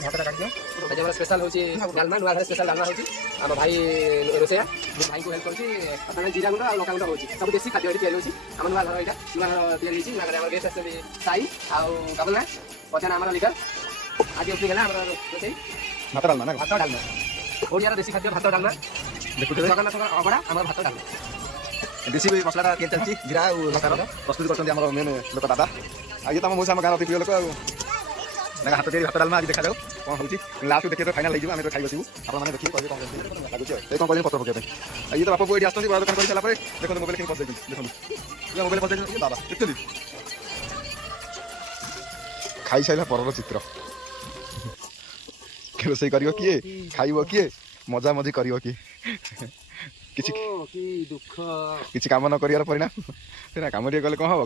आज स्पेशल होची डालमा नुआ घर स्पेशल डालमा होची आम भाई रोसैया भाई को हेल्प करछि जीरा गुंड आ लका गुंड होची सब देसी खाद्य तैयारी होची आम नुआ घर एटा नुआ घर तैयारी होची नुआ घर हमर गेस्ट आसे साई आ गबना पछन हमर लिकर आज ओपनिंग हला हमर रोसै भात डालमा ना भात डालमा ओडिया देसी खाद्य भात डालमा देखुते जगन्नाथ अबड़ा हमर भात डालमा देसी मसलाटा के चलची जीरा और लकार प्रस्तुत करछन हमर मेन लोक दादा आ ये त मौसा हम गाना प्रिय लोक ना हाथ तेरी भात डालमा आज देखा जाओ कोन होची लास्ट देखे तो फाइनल लई हम तो खाइ बसिबू आपण माने देखि कहबे कोन लागुछ ए कोन कहले पत्र पके पे ये तो बापा एडी आस्तन बड़ा दुकान करि चला परे देखो मोबाइल किन पस देखो ये मोबाइल पस देखो बाबा इत्यादि खाइ साइला परर चित्र के रोसई करियो किए खाइबो किए मजा मजी करियो कि किछि की दुख किछि काम न करियार परिणाम तेरा काम रे गले कोन हो